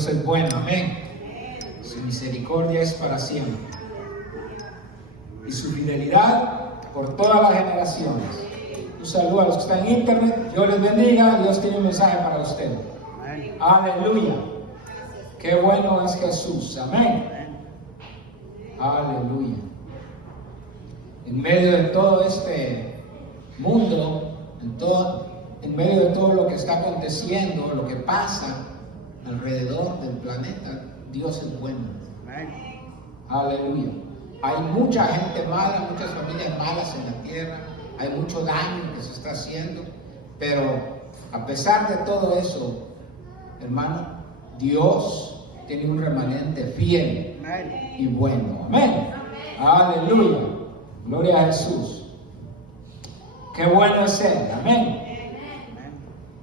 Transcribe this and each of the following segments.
Dios es bueno, amén. Su misericordia es para siempre. Y su fidelidad por todas las generaciones. Un saludo a los que están en internet. Dios les bendiga. Dios tiene un mensaje para ustedes. Aleluya. Qué bueno es Jesús. Amén. Aleluya. En medio de todo este mundo, en medio de todo lo que está aconteciendo, lo que pasa alrededor del planeta, Dios es bueno. Aleluya. Hay mucha gente mala, muchas familias malas en la tierra, hay mucho daño que se está haciendo, pero a pesar de todo eso, hermano, Dios tiene un remanente fiel y bueno. Amén. Aleluya. Gloria a Jesús. Qué bueno es Él. Amén.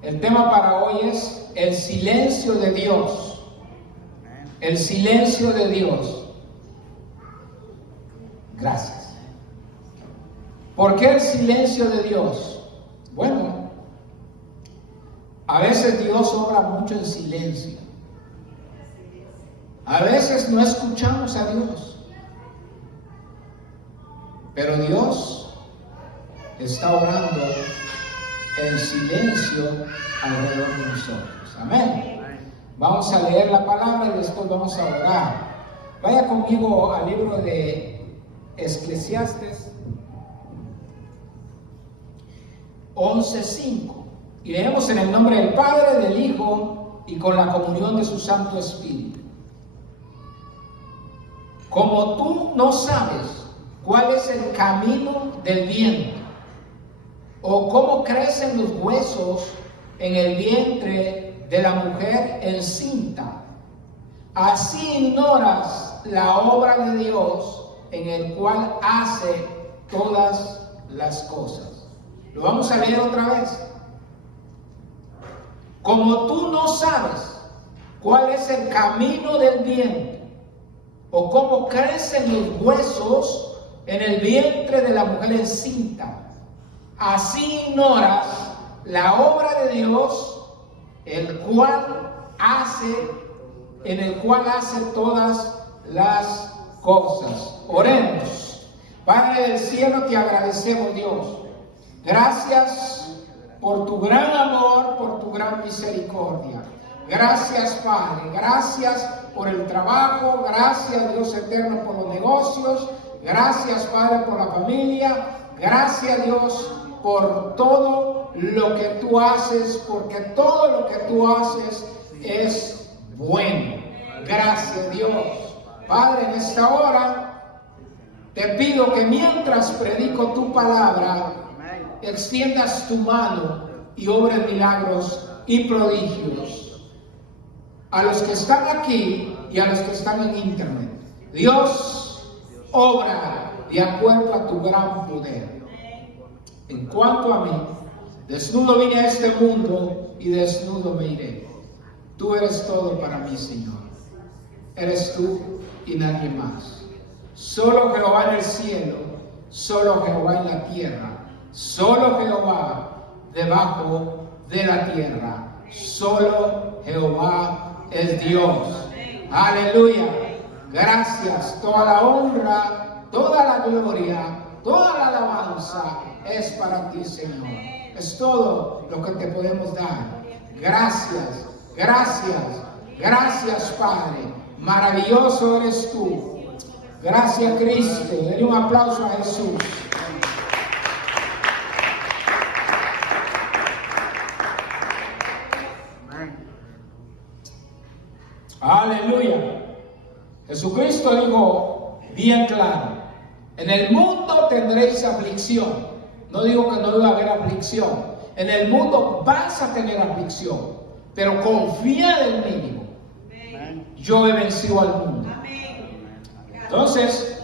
El tema para hoy es el silencio de Dios. El silencio de Dios. Gracias. ¿Por qué el silencio de Dios? Bueno, a veces Dios obra mucho en silencio. A veces no escuchamos a Dios. Pero Dios está obrando en silencio alrededor de nosotros. Amén. Vamos a leer la palabra y después vamos a orar. Vaya conmigo al libro de Eclesiastes 11:5 y leemos en el nombre del Padre, del Hijo y con la comunión de su Santo Espíritu. Como tú no sabes cuál es el camino del viento, o cómo crecen los huesos en el vientre de la mujer encinta, así ignoras la obra de Dios en el cual hace todas las cosas. Lo vamos a leer otra vez. Como tú no sabes cuál es el camino del viento, o cómo crecen los huesos en el vientre de la mujer encinta, así ignoras la obra de Dios, en el cual hace todas las cosas. Oremos. Padre del cielo, te agradecemos, Dios. Gracias por tu gran amor, por tu gran misericordia. Gracias, Padre. Gracias por el trabajo. Gracias, Dios eterno, por los negocios. Gracias, Padre, por la familia. Gracias, Dios, por todo lo que tú haces, porque todo lo que tú haces es bueno. Gracias, Dios. Padre, en esta hora te pido que mientras predico tu palabra, extiendas tu mano y obres milagros y prodigios a los que están aquí y a los que están en internet. Dios, obra de acuerdo a tu gran poder. En cuanto a mí, desnudo vine a este mundo y desnudo me iré. Tú eres todo para mí, Señor. Eres tú y nadie más. Solo Jehová en el cielo, solo Jehová en la tierra, solo Jehová debajo de la tierra. Solo Jehová es Dios. Aleluya. Gracias. Toda la honra, toda la gloria, toda la alabanza es para ti, Señor. Es todo lo que te podemos dar. Gracias, gracias, gracias, Padre. Maravilloso eres tú. Gracias, Cristo. Denle un aplauso a Jesús. Aleluya. Jesucristo dijo bien claro: en el mundo tendréis aflicción. No digo que no iba a haber aflicción. En el mundo vas a tener aflicción, pero confía del mínimo. Yo he vencido al mundo. Entonces,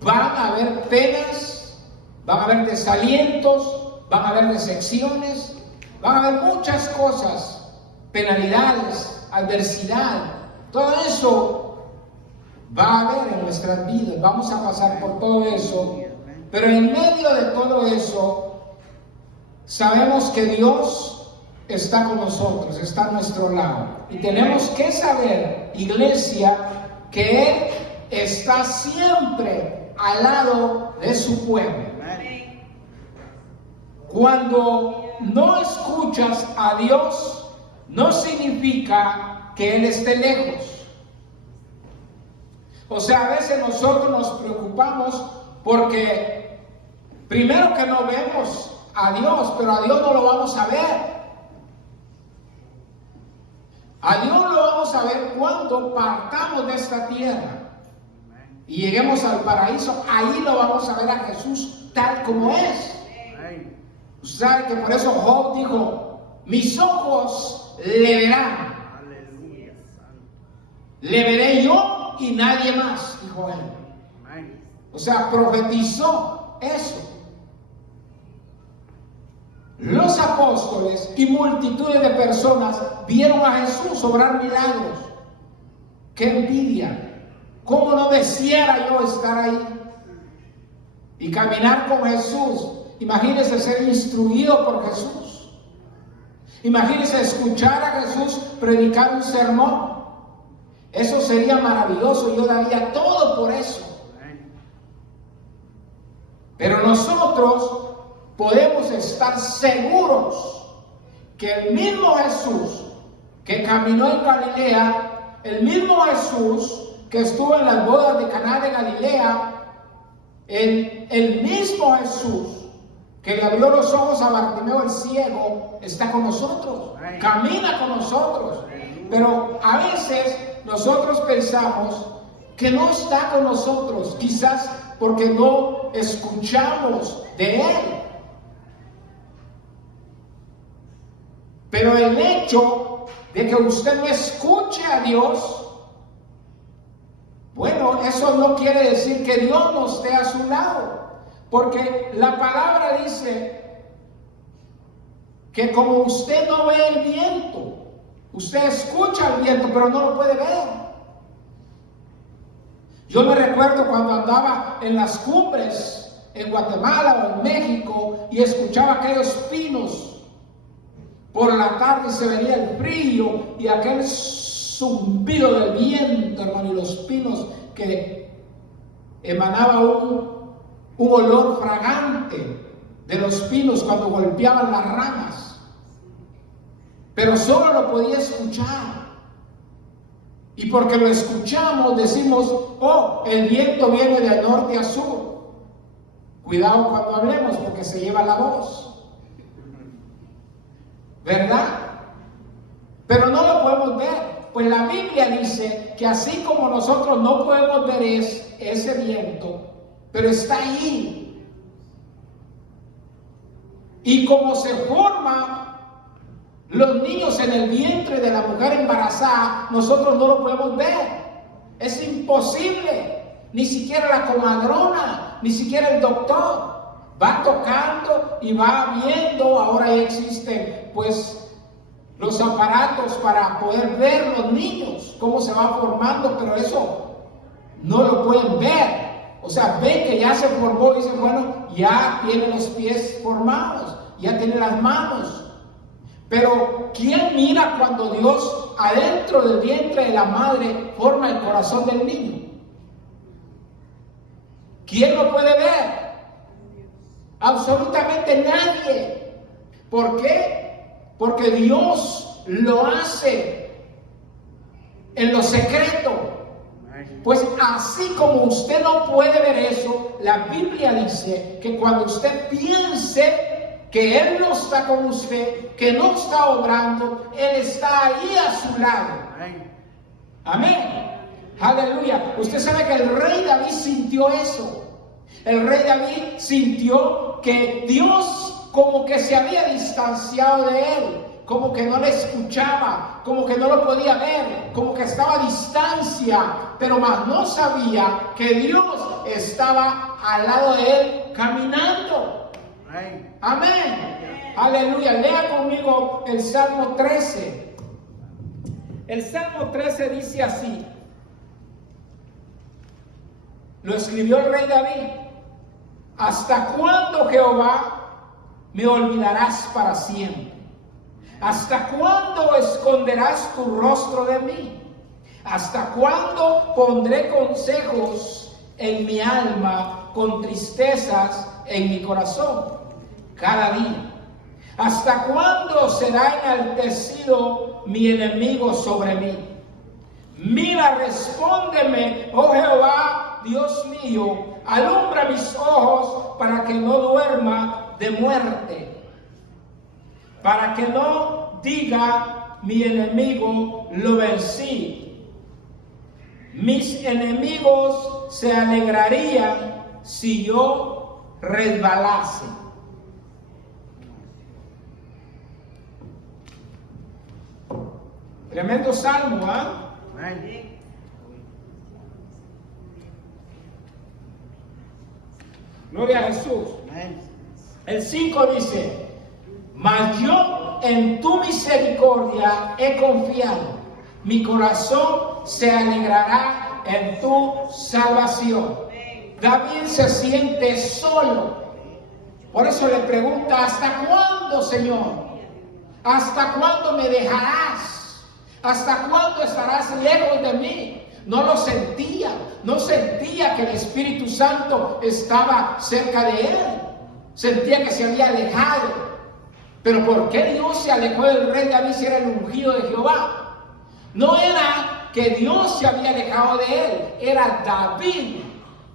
van a haber penas, van a haber desalientos, van a haber decepciones, van a haber muchas cosas, penalidades, adversidad. Todo eso va a haber en nuestras vidas. Vamos a pasar por todo eso. Pero en medio de todo eso, sabemos que Dios está con nosotros, está a nuestro lado. Y tenemos que saber, iglesia, que Él está siempre al lado de su pueblo. Cuando no escuchas a Dios, no significa que Él esté lejos. O sea, a veces nosotros nos preocupamos porque primero que no vemos a Dios, pero a Dios no lo vamos a ver. A Dios lo vamos a ver cuando partamos de esta tierra y lleguemos al paraíso. Ahí lo vamos a ver a Jesús tal como es. Usted sabe que por eso Job dijo: mis ojos le verán. Le veré yo y nadie más, dijo él. O sea, profetizó eso. Los apóstoles y multitudes de personas vieron a Jesús obrar milagros. ¡Qué envidia! ¿Cómo no deseara yo estar ahí y caminar con Jesús? Imagínese ser instruido por Jesús. Imagínese escuchar a Jesús predicar un sermón. Eso sería maravilloso. Yo daría todo por eso. Pero nosotros podemos estar seguros que el mismo Jesús que caminó en Galilea, el mismo Jesús que estuvo en las bodas de Caná de Galilea, el mismo Jesús que le abrió los ojos a Bartimeo el ciego, está con nosotros, camina con nosotros. Pero a veces nosotros pensamos que no está con nosotros, quizás porque no escuchamos de Él. Pero el hecho de que usted no escuche a Dios, bueno, eso no quiere decir que Dios no esté a su lado. Porque la palabra dice que como usted no ve el viento, usted escucha el viento, pero no lo puede ver. Yo me recuerdo cuando andaba en las cumbres en Guatemala o en México y escuchaba aquellos pinos. Por la tarde se venía el frío y aquel zumbido del viento, hermano, y los pinos que emanaba un olor fragante de los pinos cuando golpeaban las ramas. Pero solo lo podía escuchar. Y porque lo escuchamos decimos: oh, el viento viene de norte a sur. Cuidado cuando hablemos porque se lleva la voz, ¿verdad? Pero no lo podemos ver. Pues la Biblia dice que así como nosotros no podemos ver ese viento, pero está ahí. Y como se forman los niños en el vientre de la mujer embarazada, nosotros no lo podemos ver. Es imposible. Ni siquiera la comadrona, ni siquiera el doctor. Va tocando y va viendo. Ahora ya existen pues los aparatos para poder ver los niños, cómo se va formando, pero eso no lo pueden ver. O sea, ven que ya se formó y dicen: bueno, ya tiene los pies formados, ya tiene las manos. Pero ¿quién mira cuando Dios adentro del vientre de la madre forma el corazón del niño? ¿Quién lo puede ver? Absolutamente nadie. ¿Por qué? Porque Dios lo hace en lo secreto. Pues así como usted no puede ver eso, la Biblia dice que cuando usted piense que Él no está con usted, que no está obrando, Él está ahí a su lado. Amén. Aleluya. Usted sabe que el rey David sintió eso. El rey David sintió que Dios como que se había distanciado de él, como que no le escuchaba, como que no lo podía ver, como que estaba a distancia, pero más no sabía que Dios estaba al lado de él caminando. Amén. Aleluya. Lea conmigo el Salmo 13. El Salmo 13 dice así. Lo escribió el rey David: ¿hasta cuándo, Jehová, me olvidarás para siempre? ¿Hasta cuándo esconderás tu rostro de mí? ¿Hasta cuándo pondré consejos en mi alma con tristezas en mi corazón? Cada día. ¿Hasta cuándo será enaltecido mi enemigo sobre mí? Mira, respóndeme, oh Jehová, Dios mío, alumbra mis ojos para que no duerma de muerte, para que no diga mi enemigo, lo vencí. Mis enemigos se alegrarían si yo resbalase. Tremendo salmo, ¿ah? Gloria a Jesús. El 5 dice: mas yo en tu misericordia he confiado, mi corazón se alegrará en tu salvación. David se siente solo, por eso le pregunta: ¿hasta cuándo, Señor? ¿Hasta cuándo me dejarás? ¿Hasta cuándo estarás lejos de mí? No lo sentía, no sentía que el Espíritu Santo estaba cerca de él, sentía que se había alejado. Pero ¿por qué Dios se alejó del rey David si era el ungido de Jehová? No era que Dios se había alejado de él, era David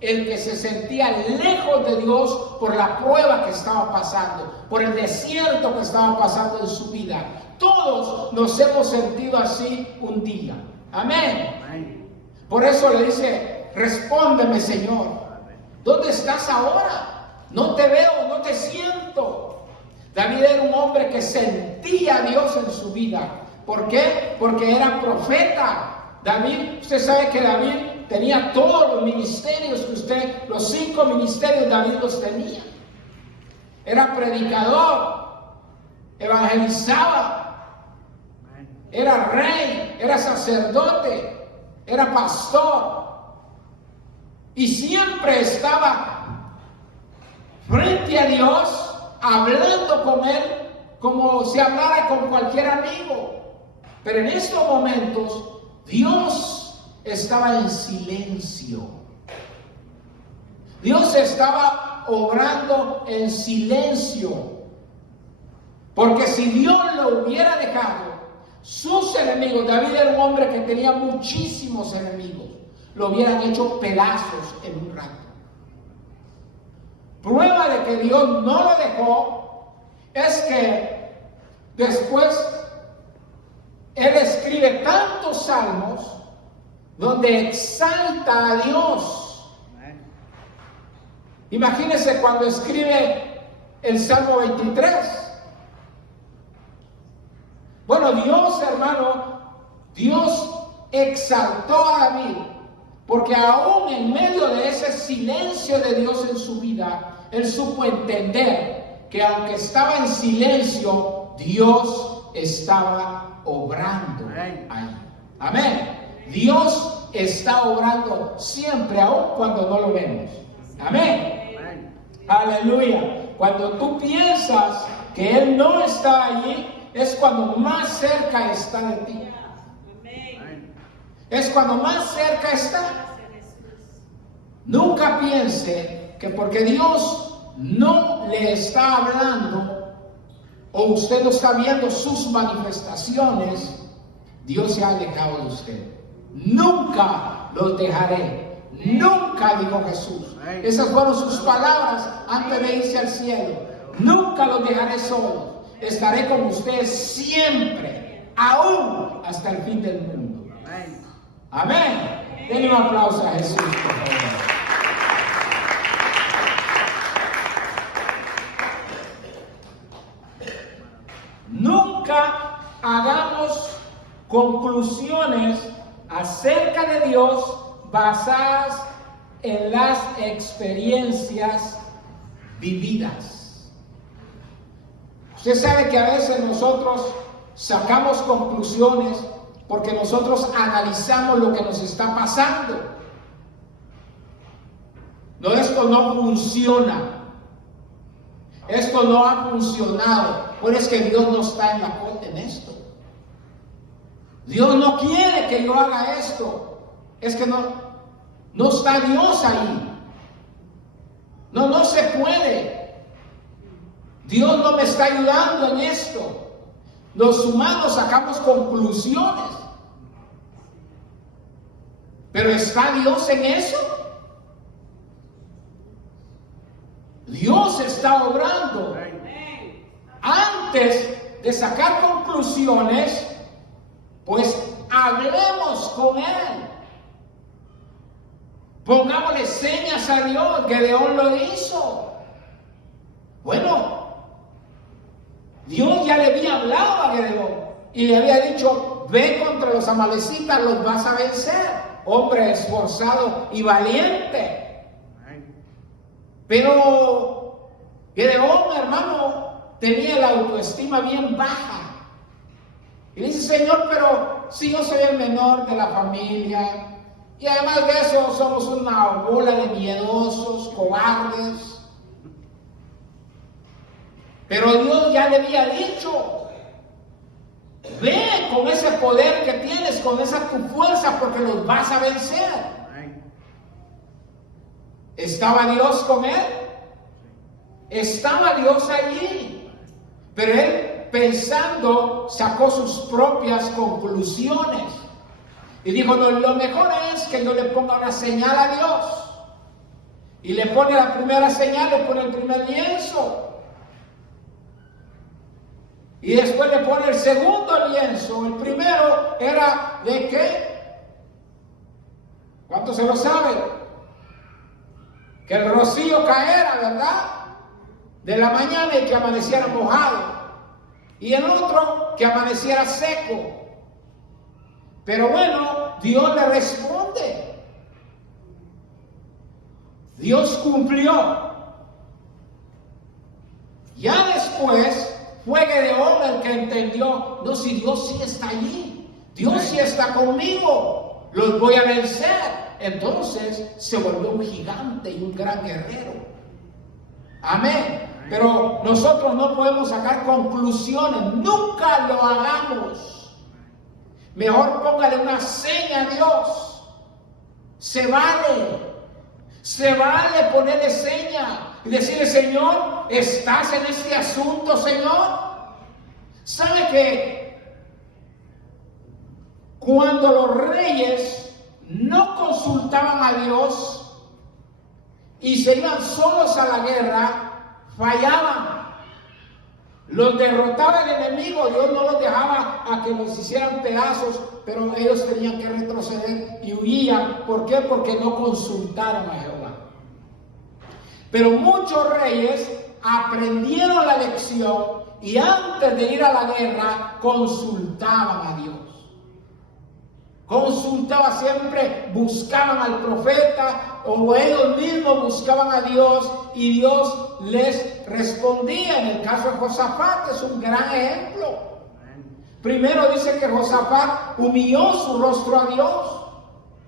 el que se sentía lejos de Dios por la prueba que estaba pasando, por el desierto que estaba pasando en su vida. Todos nos hemos sentido así un día. Amén. Por eso le dice: respóndeme, Señor. ¿Dónde estás ahora? No te veo, no te siento. David era un hombre que sentía a Dios en su vida. ¿Por qué? Porque era profeta. David, usted sabe que David tenía todos los ministerios que los 5 ministerios David los tenía. Era predicador, evangelizaba, era rey, era sacerdote, era pastor. Y siempre estaba frente a Dios, hablando con él como si hablara con cualquier amigo. Pero en estos momentos Dios estaba en silencio. Dios estaba obrando en silencio. Porque si Dios lo hubiera dejado, sus enemigos, David era un hombre que tenía muchísimos enemigos, lo hubieran hecho pedazos en un rato. Prueba de que Dios no lo dejó es que después él escribe tantos salmos donde exalta a Dios. Imagínense cuando escribe el Salmo 23. Bueno, Dios, hermano, Dios exaltó a David, porque aún en medio de ese silencio de Dios en su vida, él supo entender que aunque estaba en silencio, Dios estaba obrando ahí. Amén. Dios está obrando siempre, aun cuando no lo vemos. Amén. Aleluya. Cuando tú piensas que Él no está allí, es cuando más cerca está de ti. Es cuando más cerca está. Nunca piense que porque Dios no le está hablando o usted no está viendo sus manifestaciones, Dios se ha alejado de usted. Nunca los dejaré. Nunca, dijo Jesús. Esas fueron sus palabras antes de irse al cielo. Nunca los dejaré solos. Estaré con ustedes siempre, aún hasta el fin del mundo. Amén. Denle un aplauso a Jesús, por favor. Nunca hagamos conclusiones acerca de Dios basadas en las experiencias vividas. Usted sabe que a veces nosotros sacamos conclusiones porque nosotros analizamos lo que nos está pasando. No, esto no funciona. Esto esto no ha funcionado. Pues es que Dios no está en esto. Dios no quiere que yo haga esto. Es que no está Dios ahí. No se puede. Dios no me está ayudando en esto. Los humanos sacamos conclusiones. Pero ¿está Dios en eso? Dios está obrando. Antes de sacar conclusiones, pues hablemos con Él. Pongámosle señas a Dios. Gedeón lo hizo. Bueno, Dios ya le había hablado a Gedeón y le había dicho: ve contra los amalecitas, los vas a vencer. Hombre esforzado y valiente. Pero Gedeón, hermano, tenía la autoestima bien baja. Y dice: Señor, pero si yo soy el menor de la familia, y además de eso somos una bola de miedosos, cobardes. Pero Dios ya le había dicho: ve con ese poder que tienes, con esa tu fuerza, porque los vas a vencer. ¿Estaba Dios con él? Estaba Dios allí. Pero él, pensando, sacó sus propias conclusiones. Y dijo: no, lo mejor es que yo le ponga una señal a Dios. Y le pone la primera señal, le pone el primer lienzo. Y después le pone el segundo lienzo. El primero era de qué. ¿Cuánto se lo sabe? Que el rocío caera, ¿verdad? De la mañana y que amaneciera mojado. Y el otro que amaneciera seco. Pero bueno, Dios le responde. Dios cumplió. Ya después fue Gedeón el que entendió: no, si Dios sí está allí, Dios sí está conmigo, los voy a vencer. Entonces se volvió un gigante y un gran guerrero. Amén. Pero nosotros no podemos sacar conclusiones, nunca lo hagamos. Mejor póngale una seña a Dios. Se vale ponerle seña y decirle: Señor, ¿estás en este asunto, Señor? ¿Sabe que cuando los reyes no consultaban a Dios y se iban solos a la guerra, fallaban? Los derrotaba el enemigo. Dios no los dejaba a que los hicieran pedazos, pero ellos tenían que retroceder y huían. ¿Por qué? Porque no consultaron a Jehová. Pero muchos reyes aprendieron la lección y antes de ir a la guerra consultaban a Dios. Consultaban siempre, buscaban al profeta o ellos mismos buscaban a Dios y Dios les respondía. En el caso de Josafat es un gran ejemplo. Primero dice que Josafat humilló su rostro a Dios.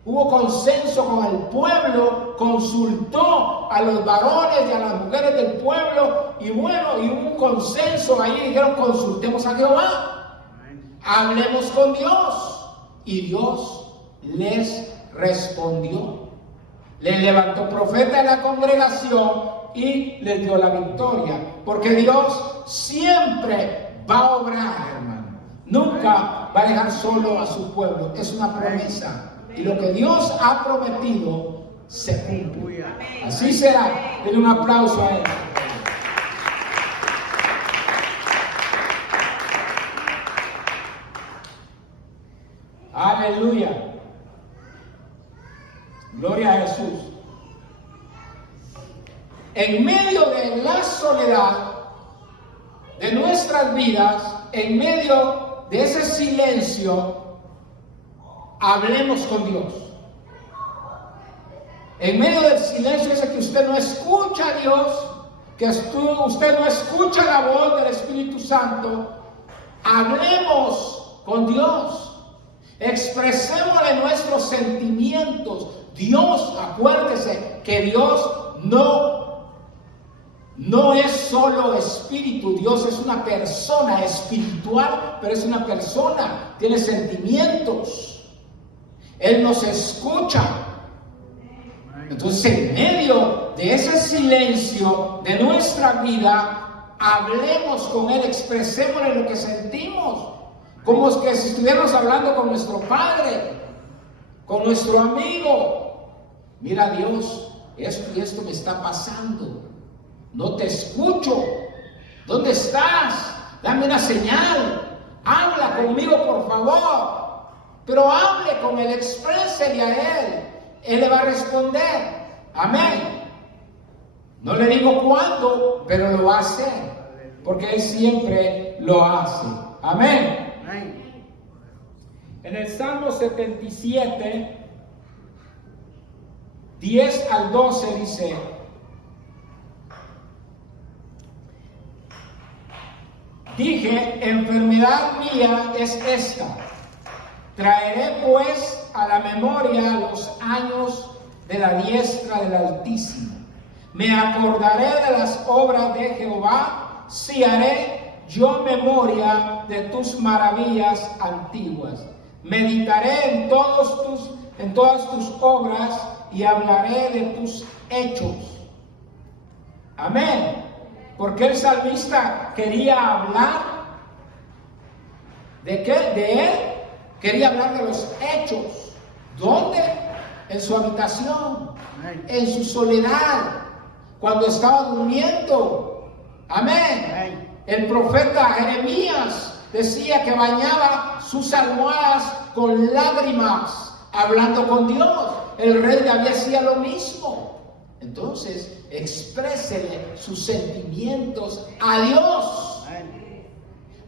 Hubo consenso con el pueblo, consultó a los varones y a las mujeres del pueblo y bueno, y hubo un consenso ahí. Dijeron: consultemos a Jehová, hablemos con Dios. Y Dios les respondió. Les levantó profeta en la congregación y les dio la victoria. Porque Dios siempre va a obrar, hermano. Nunca va a dejar solo a su pueblo. Es una promesa. Y lo que Dios ha prometido se cumple. Así será. Denle un aplauso a Él. Aleluya. Gloria a Jesús. En medio de la soledad de nuestras vidas, en medio de ese silencio, hablemos con Dios. En medio del silencio ese que usted no escucha a Dios, que usted no escucha la voz del Espíritu Santo, hablemos con Dios. Expresémosle nuestros sentimientos. Dios, acuérdese que Dios no no es solo espíritu. Dios es una persona espiritual, pero es una persona, tiene sentimientos. Él nos escucha. Entonces, en medio de ese silencio de nuestra vida, hablemos con Él, expresémosle lo que sentimos, como que si estuviéramos hablando con nuestro Padre, con nuestro amigo. Mira, Dios, esto y esto me está pasando. No te escucho. ¿Dónde estás? Dame una señal. Habla conmigo, por favor. Pero hable con Él, exprésele a Él. Él le va a responder. Amén. No le digo cuándo, pero lo va a hacer. Porque Él siempre lo hace. Amén. En el Salmo 77, 10 al 12 dice: dije, enfermedad mía es esta. Traeré pues a la memoria los años de la diestra del Altísimo. Me acordaré de las obras de Jehová, si haré yo memoria de tus maravillas antiguas. Meditaré en todas tus obras y hablaré de tus hechos. Amén. Porque el salmista quería hablar ¿de qué? De él. Quería hablar de los hechos. ¿Dónde? En su habitación, en su soledad, cuando estaba durmiendo. Amén. El profeta Jeremías decía que bañaba sus almohadas con lágrimas, hablando con Dios. El rey David hacía lo mismo. Entonces, exprésele sus sentimientos a Dios.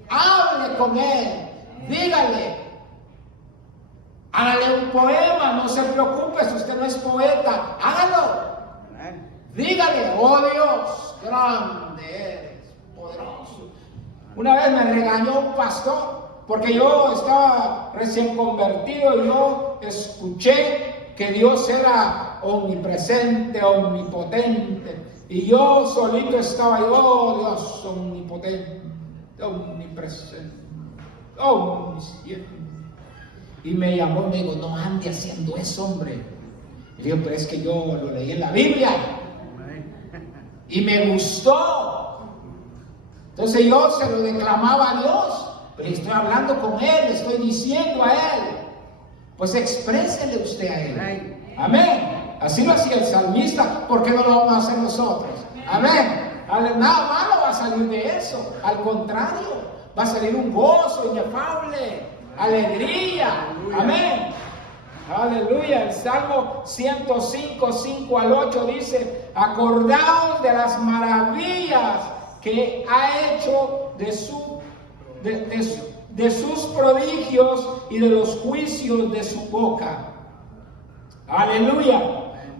Hable con Él. Dígale. Hágale un poema. No se preocupe si usted no es poeta. Hágalo. Dígale: oh Dios, grande eres, poderoso. Una vez me regañó un pastor porque yo estaba recién convertido y yo escuché que Dios era omnipresente, omnipotente. Y yo solito estaba ahí: oh Dios, omnipotente, omnipresente, omnisciente. Y me llamó y me dijo: no ande haciendo eso, hombre. Y le digo: pero es que yo lo leí en la Biblia y me gustó. Entonces yo se lo declamaba a Dios, pero estoy hablando con Él, le estoy diciendo a Él. Pues exprésele usted a Él. Amén. Así lo hacía el salmista. ¿Por qué no lo vamos a hacer nosotros? Amén. Nada malo va a salir de eso. Al contrario, va a salir un gozo inefable, alegría. Amén. Aleluya. El Salmo 105, 5 al 8 dice: acordaos de las maravillas que ha hecho, de sus prodigios y de los juicios de su boca. Aleluya.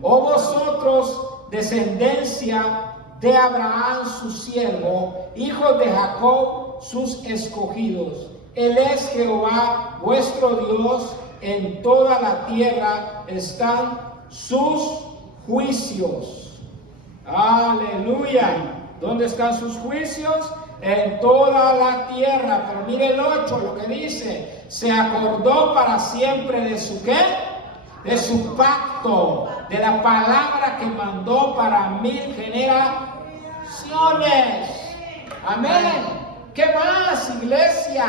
Oh vosotros, descendencia de Abraham su siervo, hijos de Jacob sus escogidos. Él es Jehová vuestro Dios. En toda la tierra están sus juicios. Aleluya. ¿Dónde están sus juicios? En toda la tierra. Pero mire el 8, lo que dice: se acordó para siempre de su ¿qué? De su pacto, de la palabra que mandó para 1000 generaciones. Amén. ¿Qué más, iglesia?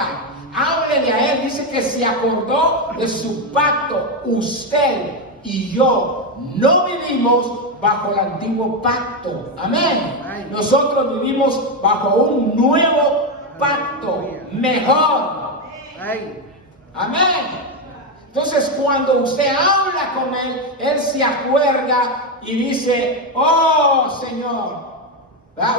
Háblele a Él. Dice que se acordó de su pacto. Usted y yo no vivimos bajo el antiguo pacto. Amén. Nosotros vivimos bajo un nuevo pacto, mejor. Amén. Entonces, cuando usted habla con Él, Él se acuerda y dice: oh Señor.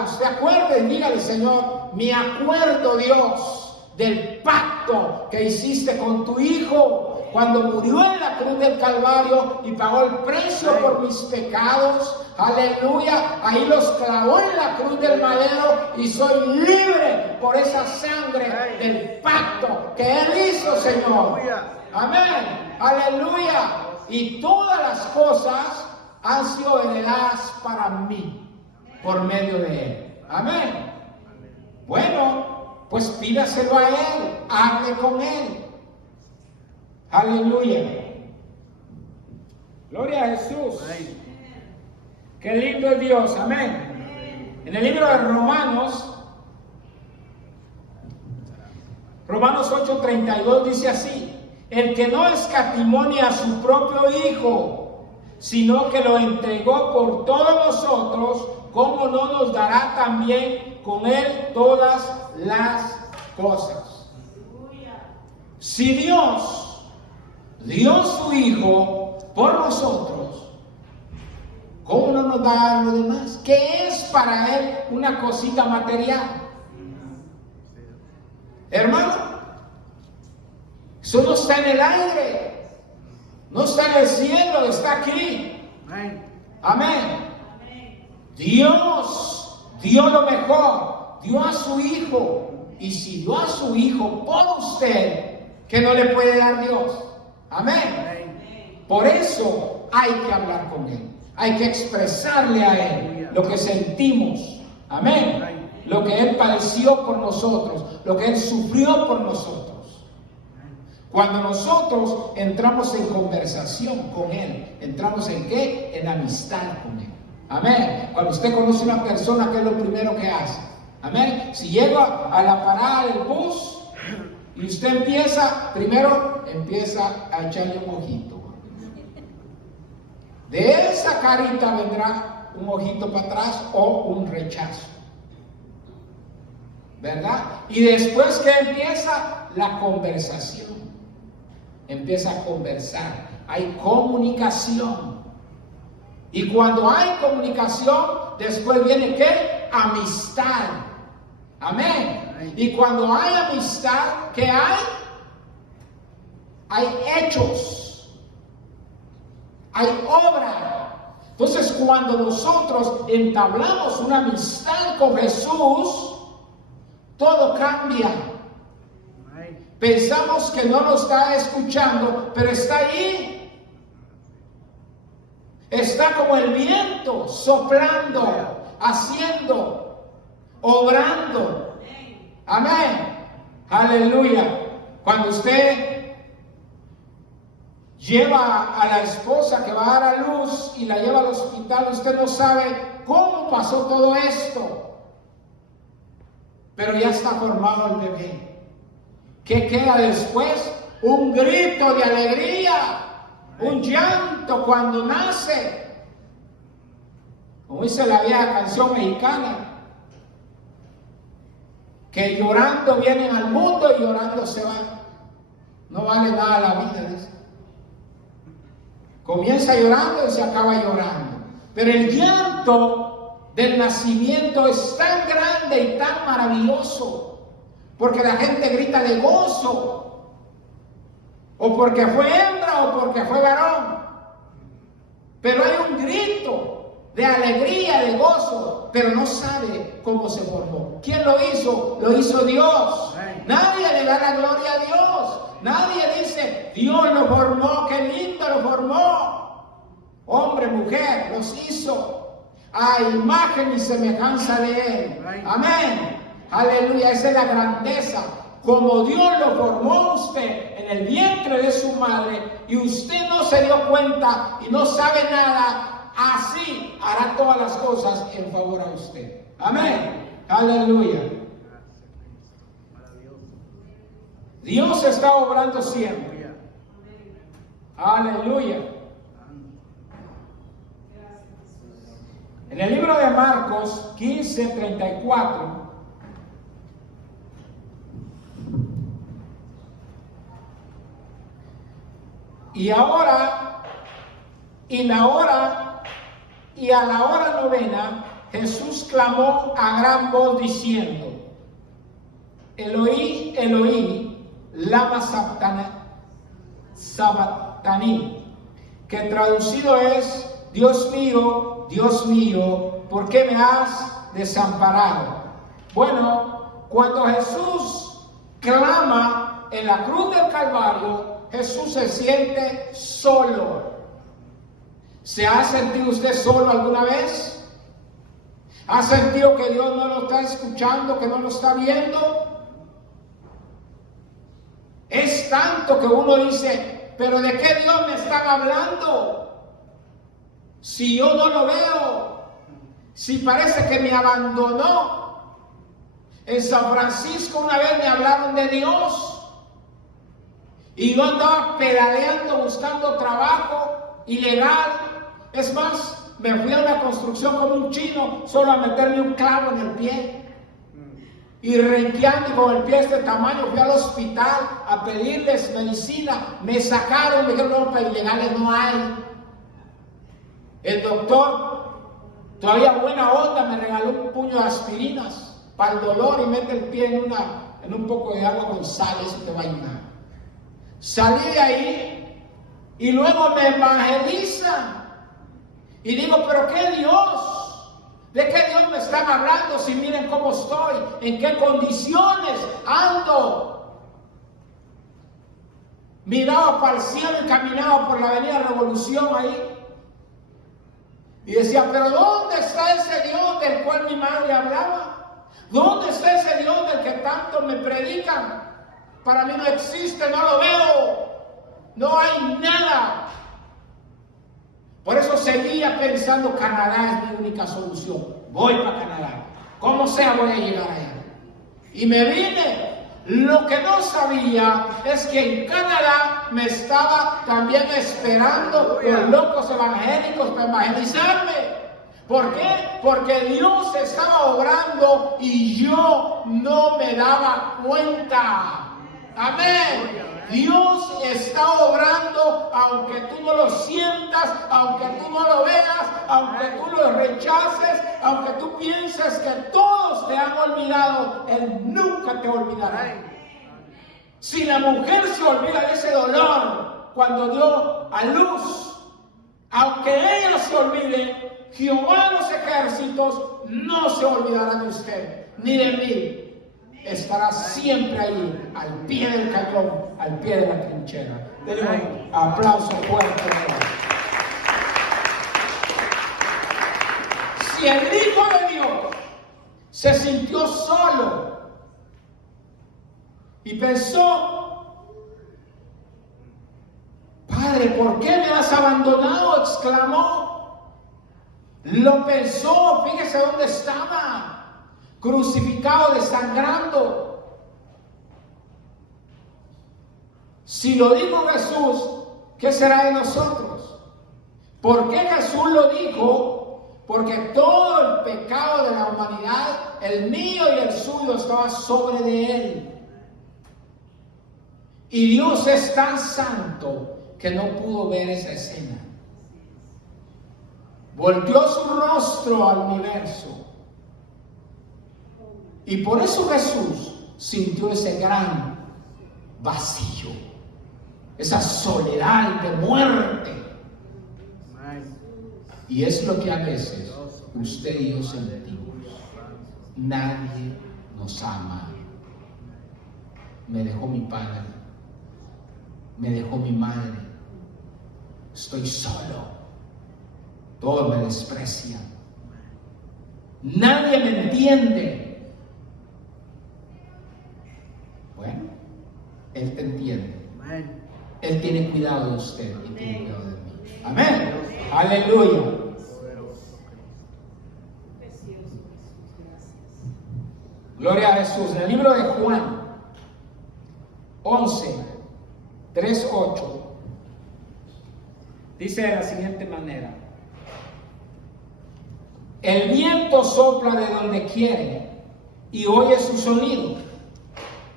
Usted acuerde y dígale: Señor, me acuerdo, Dios, del pacto que hiciste con tu Hijo cuando murió en la cruz del Calvario y pagó el precio por mis pecados. Aleluya. Ahí los clavó en la cruz del madero y soy libre por esa sangre del pacto que Él hizo, Señor. Amén. Aleluya. Y todas las cosas han sido heredadas para mí. por medio de Él. Amén. Bueno, pues pídaselo a Él, hable con Él. Aleluya. Gloria a Jesús. Qué lindo es Dios. Amén. En el libro de Romanos 8:32 dice así: el que no escatimonia a su propio Hijo, sino que lo entregó por todos nosotros, ¿cómo no nos dará también con Él todas las cosas? Si Dios dio su Hijo por nosotros, ¿cómo no nos da lo demás? ¿Qué es para Él una cosita material? Hermano, eso no está en el aire, no está en el cielo, está aquí. Amén. Dios dio lo mejor, dio a su Hijo. Y si dio a su Hijo por usted, ¿qué no le puede dar Dios? Amén. Por eso hay que hablar con Él, hay que expresarle a Él lo que sentimos. Amén. Lo que Él padeció por nosotros, lo que Él sufrió por nosotros. Cuando nosotros entramos en conversación con Él, ¿entramos en qué? En amistad con Él. Amén. Cuando usted conoce a una persona, ¿qué es lo primero que hace? Amén. Si llega a la parada del bus y usted primero empieza a echarle un ojito. De esa carita vendrá un ojito para atrás o un rechazo. ¿Verdad? Y después que empieza la conversación, empieza a conversar, hay comunicación. Y cuando hay comunicación, después viene ¿qué? Amistad. Amén. Y cuando hay amistad, ¿qué hay? Hay hechos, hay obra. Entonces, cuando nosotros entablamos una amistad con Jesús, todo cambia. Pensamos que no nos está escuchando, pero está ahí. Está como el viento, soplando, haciendo, obrando. Amén. Aleluya. Cuando usted lleva a la esposa que va a dar a luz y la lleva al hospital, usted no sabe cómo pasó todo esto. Pero ya está formado el bebé. ¿Qué queda después? Un grito de alegría, un llanto cuando nace. Como dice la vieja canción mexicana, que llorando vienen al mundo y llorando se van. No vale nada la vida, dice. Comienza llorando y se acaba llorando. Pero el llanto del nacimiento es tan grande y tan maravilloso, porque la gente grita de gozo, o porque fue hembra o porque fue varón, pero hay un grito de alegría, de gozo, pero no sabe cómo se formó. ¿Quién lo hizo? Lo hizo Dios. Nadie le da la gloria a Dios, nadie dice Dios lo formó, qué lindo lo formó. Hombre, mujer, los hizo a imagen y semejanza de Él. Amén. Aleluya. Esa es la grandeza. Como Dios lo formó usted en el vientre de su madre y usted no se dio cuenta y no sabe nada, así hará todas las cosas en favor a usted. Amén. Aleluya. Dios está obrando siempre. Aleluya. En el libro de Marcos 15:34 y a la hora novena Jesús clamó a gran voz diciendo: Eloí, Eloí, lama sabactani, que traducido es: Dios mío, ¿por qué me has desamparado? Bueno, cuando Jesús clama en la cruz del Calvario, Jesús se siente solo. ¿Se ha sentido usted solo alguna vez? ¿Ha sentido que Dios no lo está escuchando, que no lo está viendo? Es tanto que uno dice, pero ¿de qué Dios me están hablando? Si yo no lo veo, si parece que me abandonó. En San Francisco una vez me hablaron de Dios y yo andaba pedaleando buscando trabajo ilegal. Es más, me fui a una construcción como un chino solo a meterme un clavo en el pie. Y renqueando con el pie de este tamaño, fui al hospital a pedirles medicina. Me sacaron, me dijeron, no, para ilegales no hay. El doctor, todavía buena onda, me regaló un puño de aspirinas para el dolor y mete el pie en un poco de agua con sal, eso te va a ayudar. Salí de ahí y luego me evangelizan. Y digo, pero ¿qué Dios? ¿De qué Dios me están hablando? Si miren cómo estoy, en qué condiciones ando. Miraba para el cielo y caminaba por la avenida Revolución ahí. Y decía, pero ¿dónde está ese Dios del cual mi madre hablaba? ¿Dónde está ese Dios del que tanto me predican? Para mí no existe, no lo veo. No hay nada. Por eso seguía pensando, Canadá es mi única solución. Voy para Canadá. Como sea voy a llegar allá. Y me vine. Lo que no sabía es que en Canadá me estaba también esperando los locos evangélicos para evangelizarme. ¿Por qué? Porque Dios estaba obrando y yo no me daba cuenta. Amén. Dios está obrando aunque tú no lo sientas, aunque tú no lo veas, aunque tú lo rechaces, aunque tú pienses que todos te han olvidado, Él nunca te olvidará. Si la mujer se olvida de ese dolor cuando dio a luz, aunque ella se olvide, Jehová de los ejércitos no se olvidará de usted ni de mí. Estará siempre ahí, al pie del cañón, al pie de la trinchera. Denle un aplauso fuerte. Si el Hijo de Dios se sintió solo y pensó, Padre, ¿por qué me has abandonado? Exclamó. Lo pensó, fíjese dónde estaba. Crucificado, desangrando. Si lo dijo Jesús, ¿qué será de nosotros? ¿Por qué Jesús lo dijo? Porque todo el pecado de la humanidad, el mío y el suyo, estaba sobre de Él. Y Dios es tan santo que no pudo ver esa escena. Volteó su rostro al universo. Y por eso Jesús sintió ese gran vacío, esa soledad de muerte. Y es lo que a veces usted y yo sentimos. Nadie nos ama. Me dejó mi padre, me dejó mi madre, estoy solo, todos me desprecian, nadie me entiende. Bueno, Él te entiende. Él tiene cuidado de usted y tiene cuidado de mí. Amén. Aleluya. Gloria a Jesús. En el libro de Juan 11, 3, 8 dice de la siguiente manera: el viento sopla de donde quiere y oye su sonido,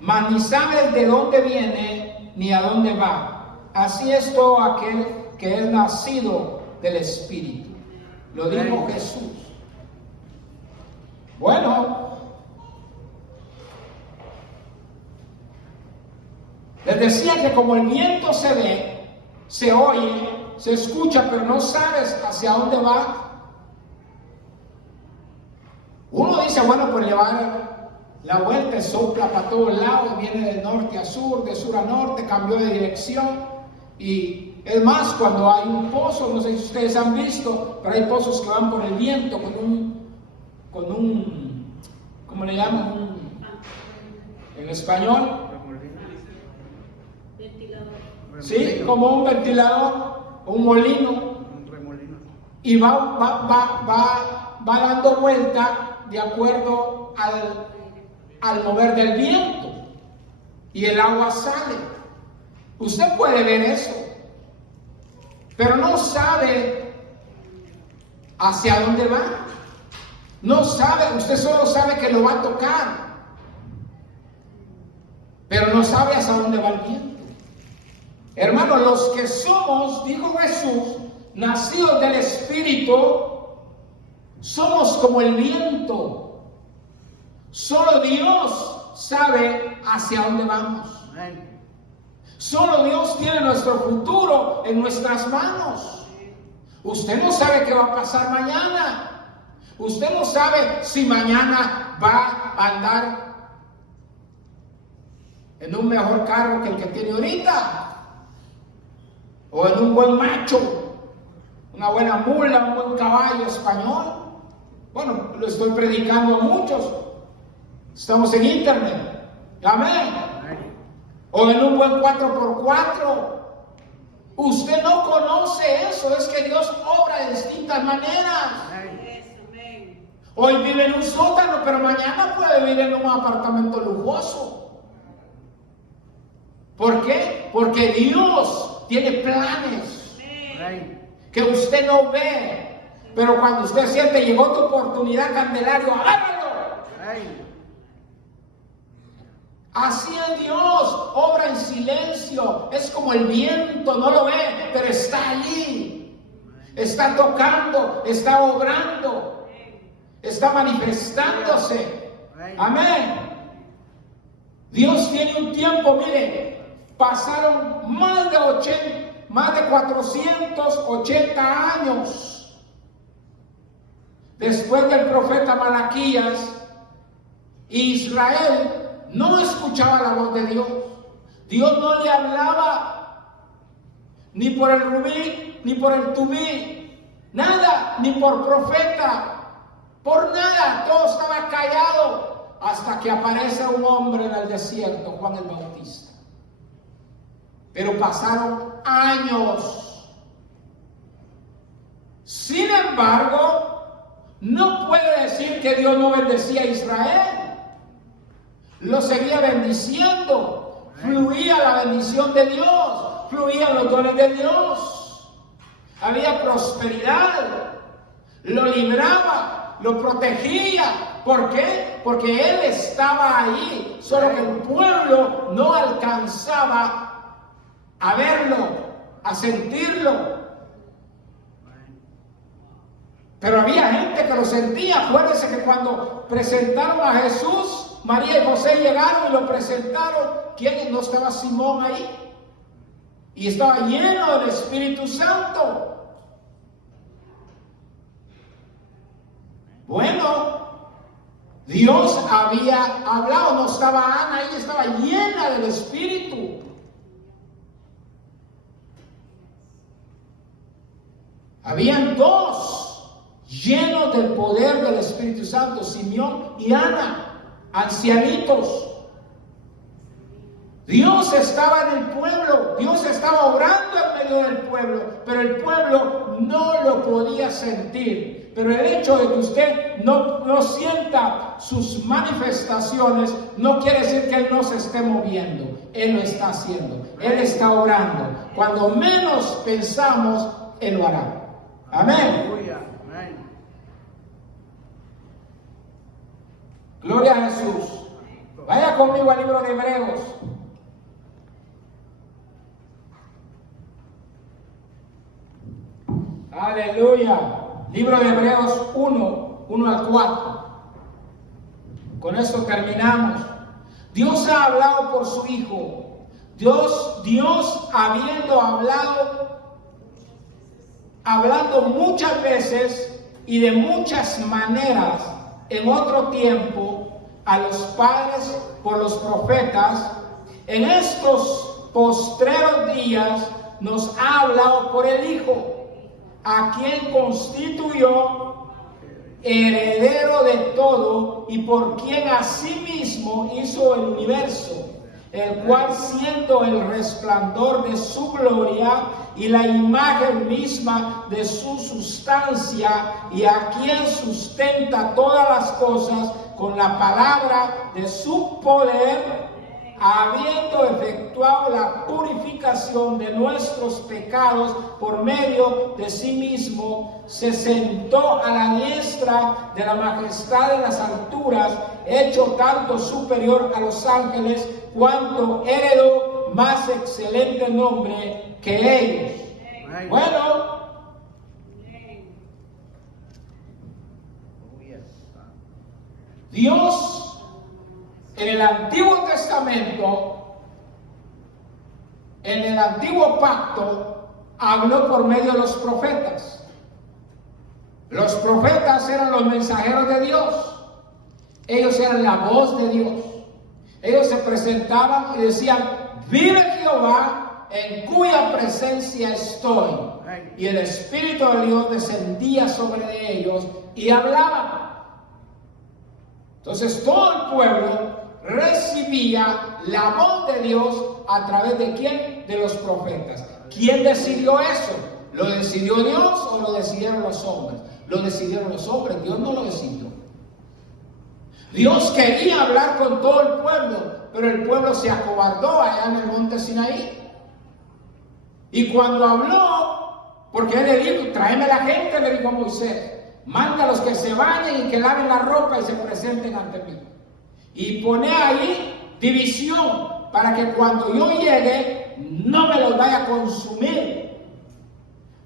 mas ni sabes de dónde viene ni a dónde va. Así es todo aquel que es nacido del Espíritu. Lo dijo Jesús. Bueno, les decía que como el viento se ve, se oye, se escucha, pero no sabes hacia dónde va. Uno dice, bueno, pues le va a dar la vuelta, sopla para todos lados, viene de norte a sur, de sur a norte, cambió de dirección. Y es más, cuando hay un pozo, no sé si ustedes han visto, pero hay pozos que van por el viento con con un, ¿cómo le llaman? En español. Ventilador. Sí, como un ventilador, un molino. Un remolino. Y va dando vuelta de acuerdo al mover del viento. Y el agua sale. Usted puede ver eso, pero no sabe hacia dónde va. No sabe, usted solo sabe que lo va a tocar, pero no sabe hacia dónde va el viento. Hermano, los que somos, dijo Jesús, nacidos del Espíritu, somos como el viento. Solo Dios sabe hacia dónde vamos. Amén. Solo Dios tiene nuestro futuro en nuestras manos. Usted no sabe qué va a pasar mañana. Usted no sabe si mañana va a andar en un mejor carro que el que tiene ahorita, o en un buen macho, una buena mula, un buen caballo español. Bueno, lo estoy predicando a muchos. Estamos en internet. Amén. O en un buen 4x4. Usted no conoce eso. Es que Dios obra de distintas maneras. Hoy vive en un sótano, pero mañana puede vivir en un apartamento lujoso. ¿Por qué? Porque Dios tiene planes que usted no ve. Pero cuando usted siente, llegó tu oportunidad, Candelario, agárralo. Así es Dios, obra en silencio, es como el viento, no lo ve, pero está allí, está tocando, está obrando, está manifestándose. Amén. Dios tiene un tiempo, mire, pasaron más de 480 años después del profeta Malaquías. Israel no escuchaba la voz de Dios. Dios no le hablaba ni por el rubí, ni por el tubí, nada, ni por profeta, por nada. Todo estaba callado hasta que aparece un hombre en el desierto, Juan el Bautista. Pero pasaron años. Sin embargo, no puede decir que Dios no bendecía a Israel. Lo seguía bendiciendo. Fluía la bendición de Dios. Fluían los dones de Dios. Había prosperidad. Lo libraba. Lo protegía. ¿Por qué? Porque Él estaba ahí. Solo que el pueblo no alcanzaba a verlo, a sentirlo. Pero había gente que lo sentía. Acuérdense que cuando presentaron a Jesús, María y José llegaron y lo presentaron. ¿Quién? ¿No estaba Simón ahí? Y estaba lleno del Espíritu Santo. Bueno, Dios había hablado, no estaba Ana ahí, estaba llena del Espíritu. Habían dos llenos del poder del Espíritu Santo, Simeón y Ana. Ancianitos. Dios estaba en el pueblo, Dios estaba obrando en medio del pueblo, pero el pueblo no lo podía sentir. Pero el hecho de que usted no sienta sus manifestaciones no quiere decir que Él no se esté moviendo. Él lo está haciendo, Él está orando. Cuando menos pensamos, Él lo hará. Amén. Gloria a Jesús. Vaya conmigo al libro de Hebreos. Aleluya. Libro de Hebreos 1 al 4. Con esto terminamos. Dios ha hablado por su Hijo. Dios habiendo hablando muchas veces y de muchas maneras en otro tiempo a los padres por los profetas, en estos postreros días nos ha hablado por el Hijo, a quien constituyó heredero de todo y por quien asimismo hizo el universo, el cual siendo el resplandor de su gloria y la imagen misma de su sustancia, y a quien sustenta todas las cosas con la palabra de su poder, habiendo efectuado la purificación de nuestros pecados por medio de sí mismo, se sentó a la diestra de la majestad en las alturas, hecho tanto superior a los ángeles, cuanto heredó más excelente nombre que ellos. Bueno, Dios en el Antiguo Testamento, en el Antiguo Pacto, habló por medio de los profetas. Los profetas eran los mensajeros de Dios. Ellos eran la voz de Dios. Ellos se presentaban y decían: vive Jehová, en cuya presencia estoy. Y el Espíritu de Dios descendía sobre ellos y hablaban. Entonces todo el pueblo recibía la voz de Dios a través de ¿quién? De los profetas. ¿Quién decidió eso? ¿Lo decidió Dios o lo decidieron los hombres? Lo decidieron los hombres, Dios no lo decidió. Dios quería hablar con todo el pueblo, pero el pueblo se acobardó allá en el monte Sinaí. Y cuando habló, porque él le dijo: tráeme la gente, le dijo a Moisés, manda a los que se bañen y que laven la ropa y se presenten ante mí. Y pone ahí división para que cuando yo llegue no me los vaya a consumir.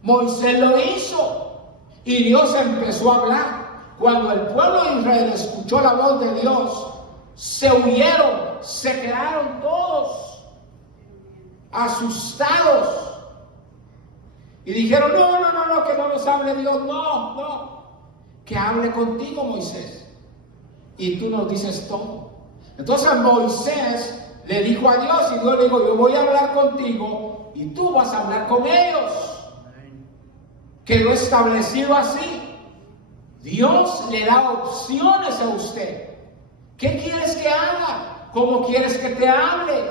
Moisés lo hizo y Dios empezó a hablar. Cuando el pueblo de Israel escuchó la voz de Dios, se huyeron, se quedaron todos asustados y dijeron: no, que no nos hable Dios, no, que hable contigo, Moisés. Y tú nos dices todo. Entonces Moisés le dijo a Dios, y Dios le dijo: yo voy a hablar contigo y tú vas a hablar con ellos. Quedó establecido así. Dios le da opciones a usted. ¿Qué quieres que haga? ¿Cómo quieres que te hable?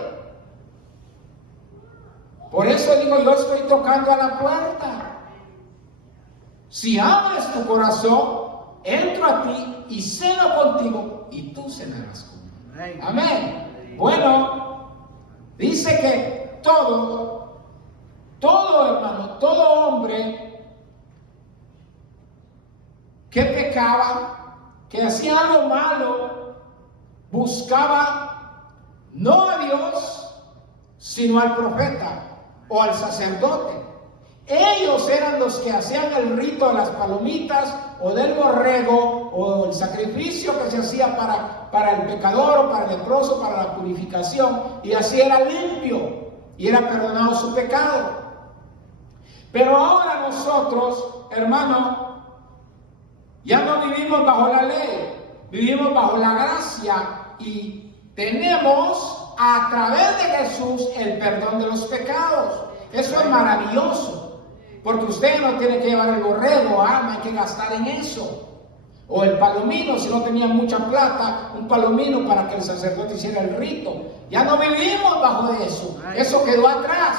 Por eso digo, yo estoy tocando a la puerta. Si abres tu corazón, entro a ti y ceno contigo y tú cenarás conmigo. Amén. Bueno, dice que todo hermano, todo hombre que pecaba, que hacía algo malo, buscaba no a Dios, sino al profeta o al sacerdote. Ellos eran los que hacían el rito de las palomitas o del borrego o el sacrificio que se hacía para el pecador o para el leproso, para la purificación, y así era limpio y era perdonado su pecado. Pero ahora nosotros, hermano, ya no vivimos bajo la ley, vivimos bajo la gracia y tenemos a través de Jesús el perdón de los pecados. Eso es maravilloso, porque usted no tiene que llevar el borrego, no hay que gastar en eso. O el palomino, si no tenía mucha plata, un palomino para que el sacerdote hiciera el rito. Ya no vivimos bajo de eso, eso quedó atrás.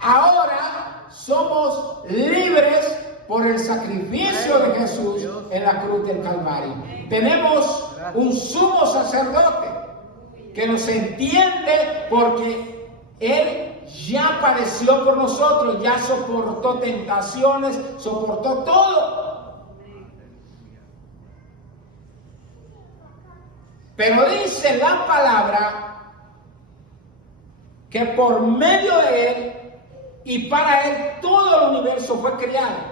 Ahora somos libres por el sacrificio de Jesús en la cruz del Calvario. Tenemos un sumo sacerdote que nos entiende porque Él ya padeció por nosotros, ya soportó tentaciones, soportó todo. Pero dice la palabra que por medio de Él y para Él todo el universo fue creado.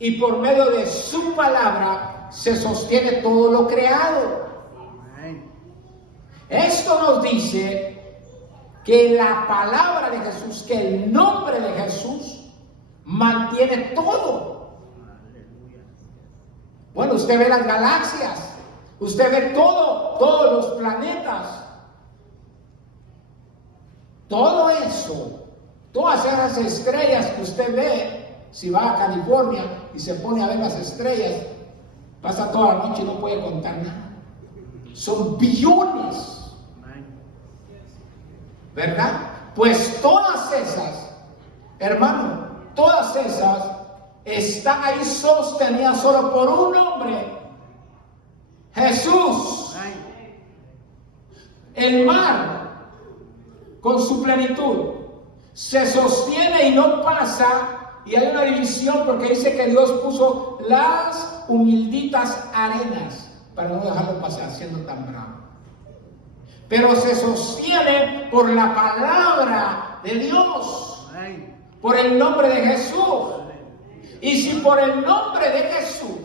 Y por medio de su palabra se sostiene todo lo creado. Esto nos dice que la palabra de Jesús, que el nombre de Jesús mantiene todo. Bueno, usted ve las galaxias, usted ve todos los planetas, todo eso, todas esas estrellas que usted ve, si va a California y se pone a ver las estrellas, pasa toda la noche y no puede contar nada. Son billones, ¿verdad? Pues todas esas, hermano, todas esas están ahí sostenidas solo por un hombre, Jesús. El mar, con su plenitud, se sostiene y no pasa, y hay una división porque dice que Dios puso las humilditas arenas para no dejarlo pasar siendo tan bravo. Pero se sostiene por la palabra de Dios, por el nombre de Jesús. Y si por el nombre de Jesús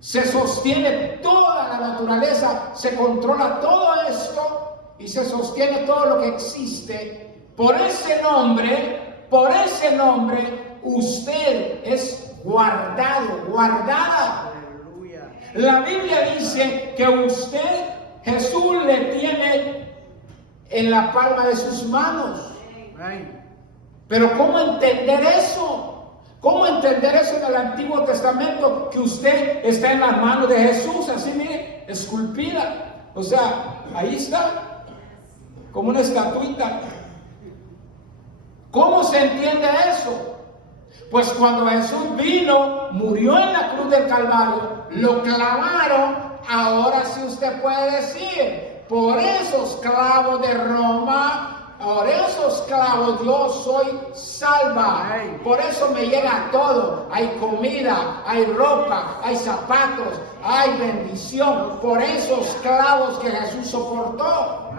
se sostiene toda la naturaleza, se controla todo esto y se sostiene todo lo que existe, por ese nombre, usted es guardado, guardada. La Biblia dice que usted, Jesús le tiene en la palma de sus manos. Pero ¿cómo entender eso? ¿Cómo entender eso en el Antiguo Testamento? Que usted está en las manos de Jesús, así mire, esculpida. O sea, ahí está, como una estatuita. ¿Cómo se entiende eso? Pues cuando Jesús vino, murió en la cruz del Calvario, lo clavaron. Ahora sí usted puede decir, por esos clavos de Roma, por esos clavos yo soy salva. Por eso me llega todo. Hay comida, hay ropa, hay zapatos, hay bendición. Por esos clavos que Jesús soportó.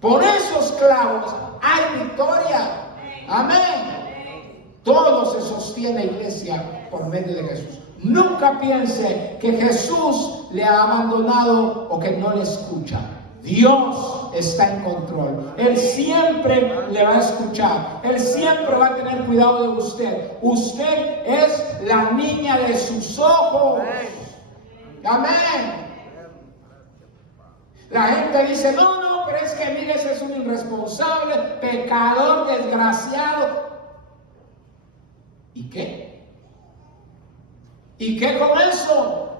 Por esos clavos hay victoria. Amén. Todo se sostiene, iglesia, por medio de Jesús. Nunca piense que Jesús le ha abandonado o que no le escucha. Dios está en control. Él siempre le va a escuchar. Él siempre va a tener cuidado de usted. Usted es la niña de sus ojos. Amén. La gente dice, no, pero es que mire, ese es un irresponsable, pecador, desgraciado. ¿Y qué? ¿Y qué con eso?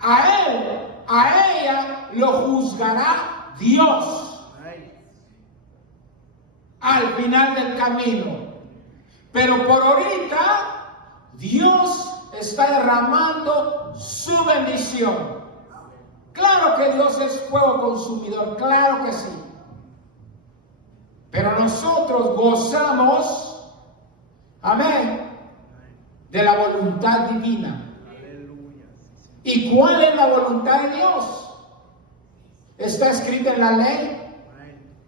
A él, a ella lo juzgará Dios al final del camino. Pero por ahorita Dios está derramando su bendición. Claro que Dios es fuego consumidor, claro que sí. Pero nosotros gozamos, amén, de la voluntad divina. ¿Y cuál es la voluntad de Dios? Está escrita en la ley.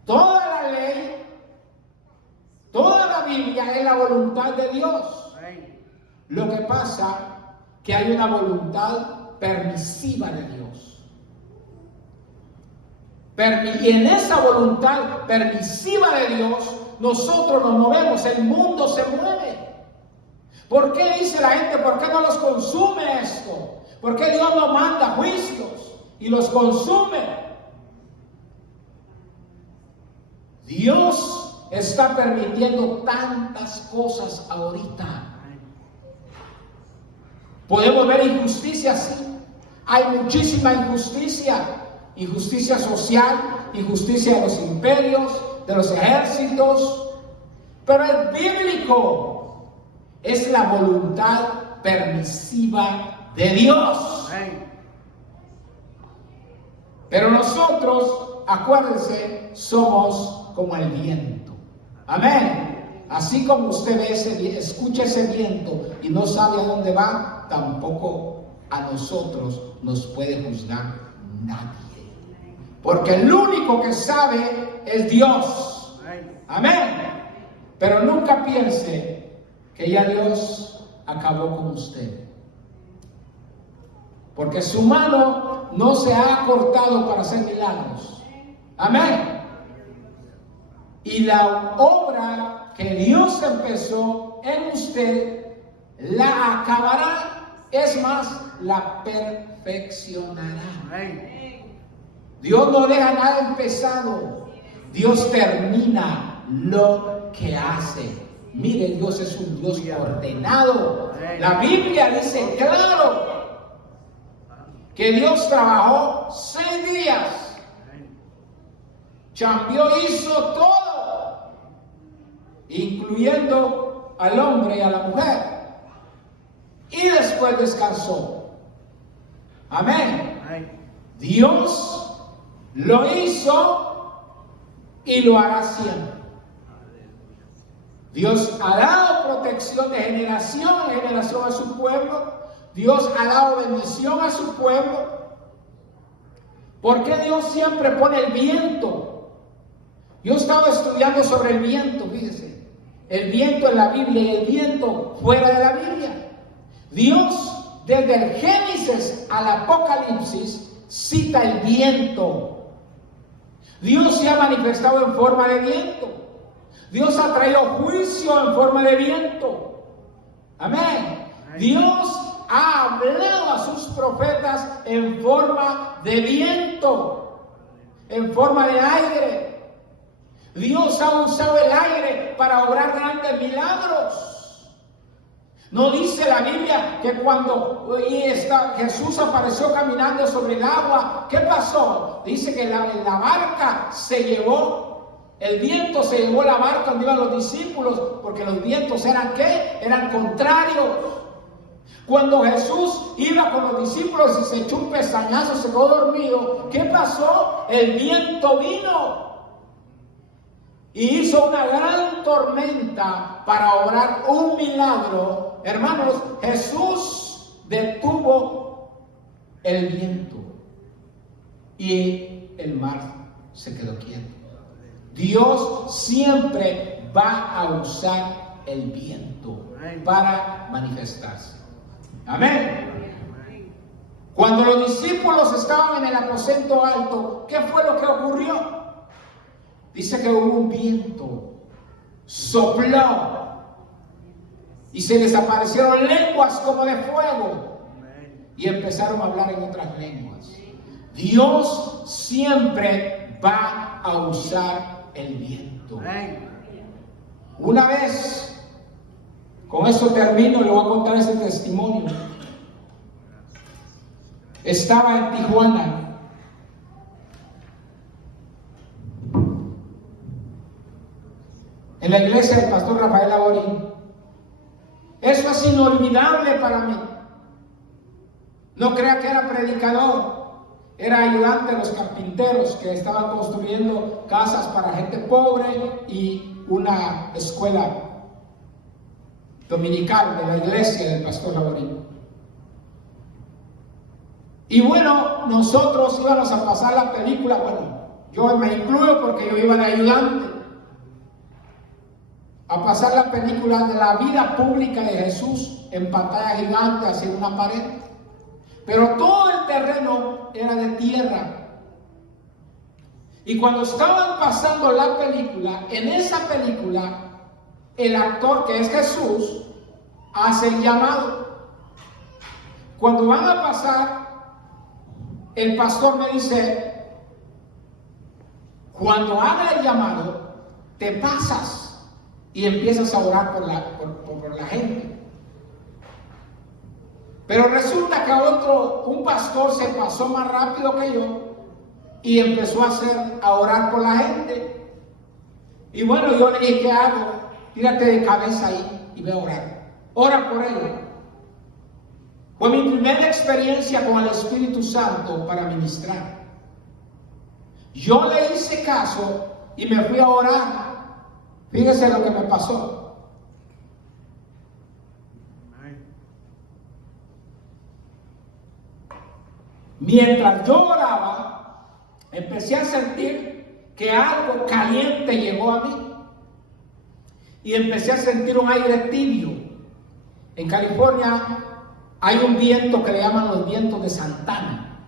Toda la ley, toda la Biblia es la voluntad de Dios. Lo que pasa que hay una voluntad permisiva de Dios. Y en esa voluntad permisiva de Dios, nosotros nos movemos, el mundo se mueve. ¿Por qué dice la gente, por qué no los consume esto? ¿Por qué Dios no manda juicios y los consume? Dios está permitiendo tantas cosas ahorita. Podemos ver injusticia, sí. Hay muchísima injusticia. Injusticia social, injusticia de los imperios, de los ejércitos. Pero es bíblico. Es la voluntad permisiva de Dios. Pero nosotros, acuérdense, somos como el viento. Amén. Así como usted ve escucha ese viento y no sabe a dónde va, tampoco a nosotros nos puede juzgar nadie. Porque el único que sabe es Dios. Amén. Pero nunca piense que ya Dios acabó con usted. Porque su mano no se ha cortado para hacer milagros. Amén. Y la obra que Dios empezó en usted, la acabará. Es más, la perfeccionará. Dios no deja nada empezado. Dios termina lo que hace. Mire, Dios es un Dios ordenado. La Biblia dice claro que Dios trabajó 6 días. Chambeó, hizo todo, incluyendo al hombre y a la mujer. Y después descansó. Amén. Dios lo hizo y lo hará siempre. Dios ha dado protección de generación en generación a su pueblo. Dios ha dado bendición a su pueblo. ¿Por qué Dios siempre pone el viento? Yo estaba estudiando sobre el viento, fíjese. El viento en la Biblia y el viento fuera de la Biblia. Dios, desde el Génesis al Apocalipsis, cita el viento. Dios se ha manifestado en forma de viento. Dios ha traído juicio en forma de viento. Amén. Dios ha hablado a sus profetas en forma de viento, en forma de aire. Dios ha usado el aire para obrar grandes milagros. No dice la Biblia que cuando Jesús apareció caminando sobre el agua, ¿qué pasó? Dice que la barca se llevó. El viento se llevó la barca donde iban los discípulos, porque los vientos eran ¿qué? Eran contrarios. Cuando Jesús iba con los discípulos y se echó un pestañazo, se quedó dormido, ¿qué pasó? El viento vino y hizo una gran tormenta para obrar un milagro. Hermanos, Jesús detuvo el viento y el mar se quedó quieto. Dios siempre va a usar el viento para manifestarse. Amén. Cuando los discípulos estaban en el aposento alto, ¿qué fue lo que ocurrió? Dice que hubo un viento, sopló y se les aparecieron lenguas como de fuego y empezaron a hablar en otras lenguas. Dios siempre va a usar el viento. Una vez, con esto termino, le voy a contar ese testimonio. Estaba en Tijuana. En la iglesia del pastor Rafael Laborín. Eso es inolvidable para mí. No crea que era predicador. Era ayudante de los carpinteros que estaban construyendo casas para gente pobre y una escuela dominical de la iglesia del pastor Laborín. Y bueno, nosotros íbamos a pasar la película, bueno, yo me incluyo porque yo iba de ayudante, a pasar la película de la vida pública de Jesús en pantalla gigante hacia una pared. Pero todo el terreno era de tierra. Y cuando estaban pasando la película, en esa película, el actor que es Jesús hace el llamado. Cuando van a pasar, el pastor me dice, cuando haga el llamado, te pasas y empiezas a orar por la gente. Pero resulta que un pastor se pasó más rápido que yo y empezó a orar por la gente. Y bueno, yo le dije, ¿qué hago? Tírate de cabeza ahí y ve a orar. Ora por él. Fue mi primera experiencia con el Espíritu Santo para ministrar. Yo le hice caso y me fui a orar. Fíjese lo que me pasó. Mientras yo oraba, empecé a sentir que algo caliente llegó a mí. Y empecé a sentir un aire tibio. En California hay un viento que le llaman los vientos de Santana.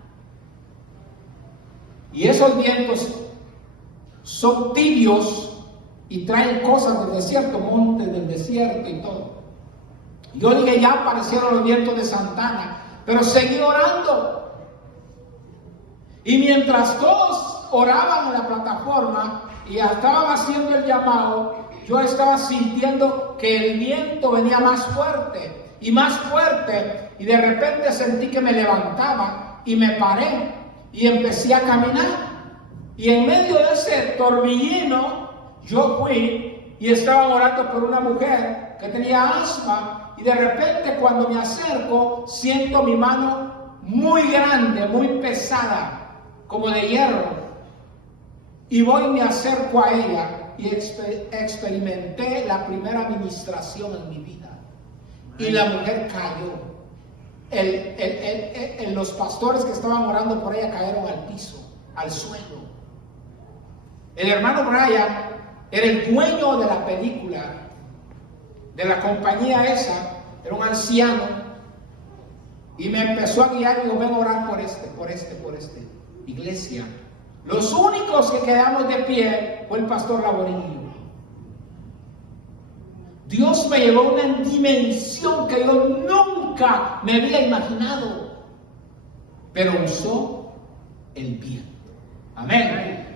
Y esos vientos son tibios y traen cosas del desierto, montes del desierto y todo. Yo dije, ya aparecieron los vientos de Santana, pero seguí orando. Y mientras todos oraban en la plataforma y estaban haciendo el llamado, yo estaba sintiendo que el viento venía más fuerte y más fuerte, y de repente sentí que me levantaba y me paré y empecé a caminar. Y en medio de ese torbellino, yo fui y estaba orando por una mujer que tenía asma, y de repente cuando me acerco, siento mi mano muy grande, muy pesada, como de hierro, y voy y me acerco a ella, y experimenté la primera administración en mi vida, y la mujer cayó. Los pastores que estaban orando por ella cayeron al piso, al suelo. El hermano Brian era el dueño de la película, de la compañía esa, era un anciano, y me empezó a guiar y dijo: ven a orar por este. Iglesia, los únicos que quedamos de pie fue el pastor Laborillo. Dios me llevó a una dimensión que yo nunca me había imaginado, pero usó el viento. Amén.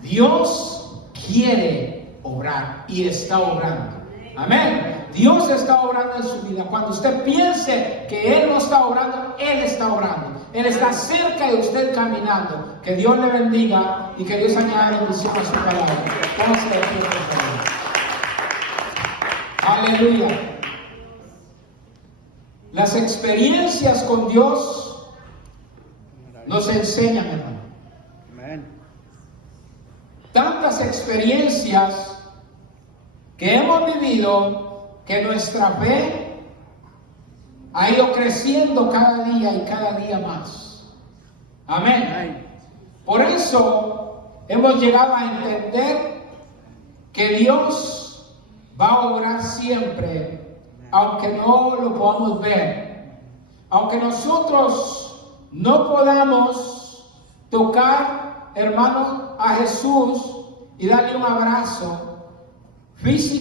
Dios quiere obrar y está obrando. Amén. Dios está obrando en su vida. Cuando usted piense que Él no está obrando, Él está obrando. Él está cerca de usted caminando. Que Dios le bendiga y que Dios añada bendición a su palabra. Póngase de pie, por favor. Aleluya. Las experiencias con Dios nos enseñan, hermano. Tantas experiencias que hemos vivido que nuestra fe ha ido creciendo cada día más. Amén. Por eso hemos llegado a entender que Dios va a obrar siempre, aunque no lo podamos ver, aunque nosotros no podamos tocar, hermano, a Jesús y darle un abrazo físico.